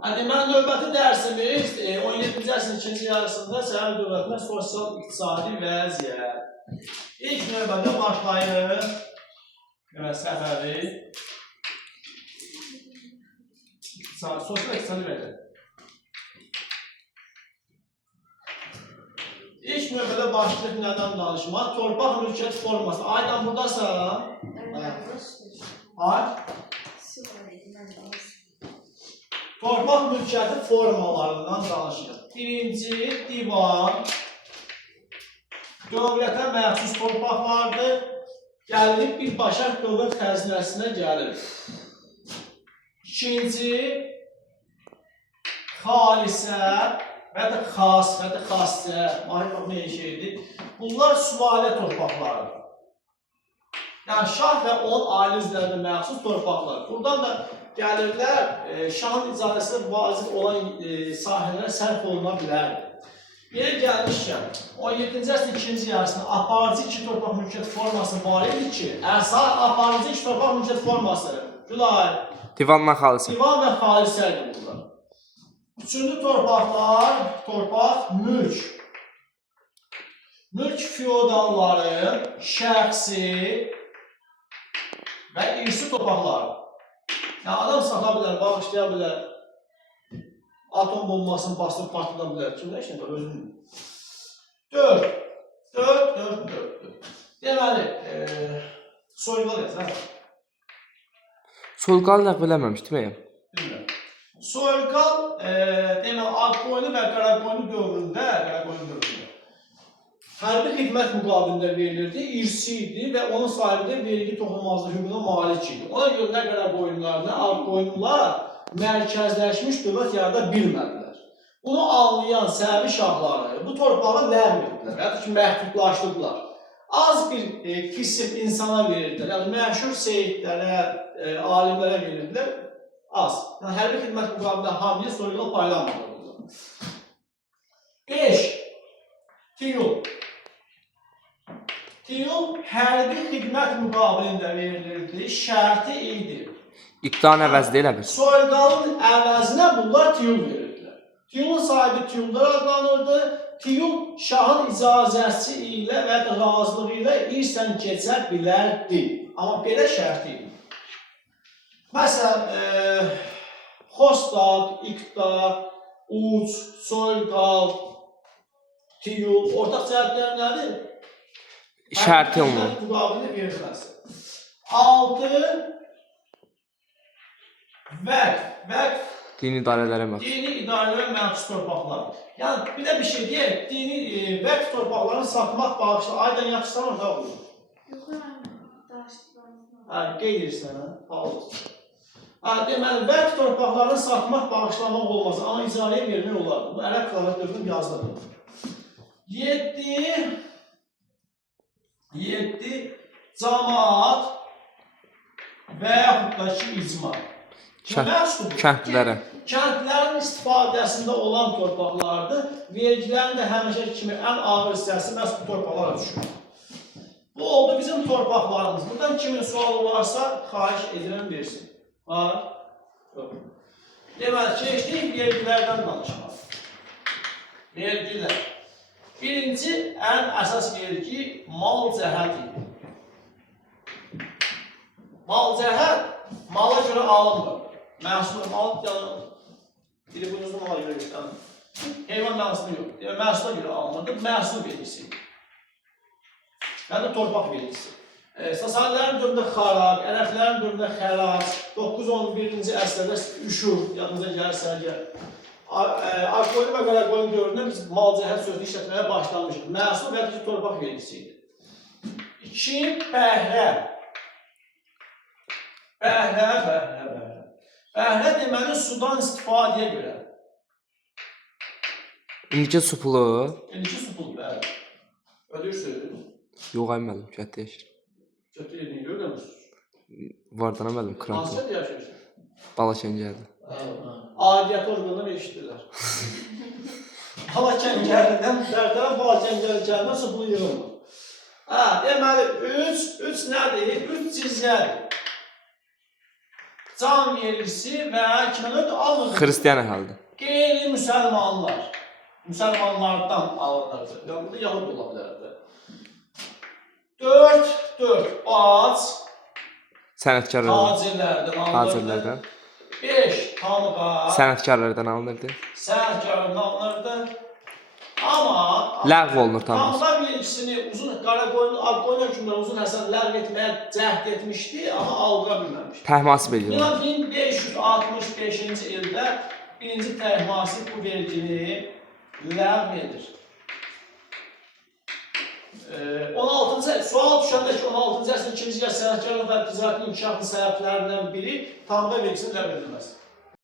Deməli, növbəti dərsimiz 17-ci əsrin ikinci yarısında Səhər dövlətində sosial-iqtisadi vəziyyət. İlk növbədə başlayır səfəri sosial-iqtisadi vəziyyət. İlk növbədə başlayır nədən danışmaq? Torpaq mülkiyyət forması. Aydan buradasan? Ay? Torpaq mülkiyyəti formalarından danışırıq. Birinci divan dövlətə məxsus torpaqlardır. Gəlirik birbaşa dövlət xəzinəsinə gəlir. İkinci xalisə və ya xas və ya xassə, mahir şeydir. Bunlar sülalə torpaqlardır. Yəni şah və onun ailə üzvlərinə məxsus torpaqlar. Buradan da gəlirlər, şahın icazəsində vacib olan sahələrə sərf oluna bilər. Yeri gəlmişkən, 17-ci əsrin ikinci yarısında aparıcı iki torpaq mülkiyyət forması var idi ki, aparıcı iki torpaq mülkiyyət forması, Gülay, divanla xalisə. Divan və xalisə idi bunlar. Üçüncü torpaqlar, torpaq mülk. Mülk feodalların şəxsi və irsi torpaqları. Yəni, adam sata bilər, bağışlaya bilər, atom bombasını bastırıb partıda bilər. Kimdə işlə var, özünün? 4. Deməli, soyqal yazır. Soyqal ləğv eləməmişdim məyəm? Bilmirəm. Soyqal, deməli, Ağqoyunlu və Qaraqoyunlu dövründə hərbi xidmət müqabilində verilirdi, irsi idi və onun sahibi də vergi toxunulmazlığı hüququna malik idi. Ona görə nə Qaraqoyunlular, nə Ağqoyunlular mərkəzləşmiş dövlət yarada bilmədilər. Bunu anlayan Səvi şahları bu torpağı ləğv etdilər, hətta ki, məhdudlaşdırdılar. Az bir qisim insana verirdilər, yəni məşhur seyidlərə, alimlərə verirdilər, az. Yəni, hərbi xidmət müqabilində hamilə soyqal paylanmadılar. 5. Tiyul. Tiyul hərbi xidmət müqabilində verilirdi, şərti idi. İqtidarın əvəzi deyil əvəz. Soyqalın əvəzinə bunlar tiyul verirdilər. Tiyulun sahibi tiyullar adlanırdı. Tiyul şahın icazəsi ilə və razılığı ilə irsən keçə bilərdi. Amma belə şərti idi. Məsələn, xostad, iqtar, uc, soyqal, tiyul, ortaq cəhətlər nədir? Şərti olmalı. Müqabilində verilməz. 6. Vəqf. Dini idarələrə məxsus. Dini idarələrə məxsus torpaqlar. Yəni, bir də bir şey deyək, dini vəqf torpaqlarını satmaq bağışla. Aydan yaxşısan orada olur. Qeyd edirsən, deməli, vəqf torpaqlarını satmaq, bağışlamaq olmaz. Amma icarəyə vermək olardı. Bu, ərəb xilafət dövrünün yazılıdır. 7. Cəmaat və yaxud da ki, icma. Kəndlərə. Kəndlərin istifadəsində olan torpaqlardır. Vergilərin də həmişə kimi ən ağır hissəsi məhz bu torpaqlara düşür. Bu oldu bizim torpaqlarımız. Buradan kimin sualı varsa, xahiş edirəm versin. Var? Yox. Deməli, keçdik vergilərdən danışmaq. Vergilər. Birinci, ən əsas vergi mal cəhət idi. Mal cəhət, mala görə alınmır. Məhsulun mal yanılır. Biri bunuzun mala görə göstərir. Heyvan məhsulu yox. Məhsula görə alınırdı, məhsul vergisi. Yəni, torpaq vergisi. Sasanilərin dövründə xarab, Ərəblərin dövründə xərac, 9-11-ci əsrdə üşur, yadınıza gəlirsə gəl. Ağqoyunlu və Qaraqoyunlu dövründə biz mal cəhət sözünü işlətməyə başlamışıq. Məhsul və ya torpaq vergisi idi. 2. Bəhrə. Bəhrə deməli sudan istifadəyə görə. İndiki su pulu. İndiki su pulu, bəli. Ödürsünüz. Yox, əməlim, gətdə yaşır. Gətdə yedin, görür müsünüz? Vardan əməlim, krantı. Hansıda yaşayırsın? Balakən gəldi. Aidiyyat orqanından eşitdirlər. Balakən gəlindən, dərdən Balakən gəlindən su pulu yığılmır. Deməli, 3 nədir? 3 cizyədir. can vergisi və kimə alınırdı? Xristian əhalidir. Qeyri-müsəlmanlar. Müsəlmanlardan alınırdı. Yəni, bu yalı da ola bilərdi. 4. Ac, Sənətkarlardan. tacirlərdən alınırdı. Tacirlərdən. 5. Tamğa, Sənətkarlardan alınırdı. sənətkarlardan alınırdı. Amma Ləğv olunur tamam. Tamğa vergisini uzun Qaraqoyun, Ağqoyun hökmdarı Uzun Həsən ləğv etməyə cəhd etmişdi, amma aldıra bilməmişdi. Təhmasib edirlər. 1565-ci ildə birinci Təhmasib bu vergini ləğv edir. 16-cı sual düşəndə ki, 16-cı əsrin 2-ci əsr sənətkarlıq və ticarətin inkişafının səbəblərindən biri tamğa vergisinin ləğv edilməsi.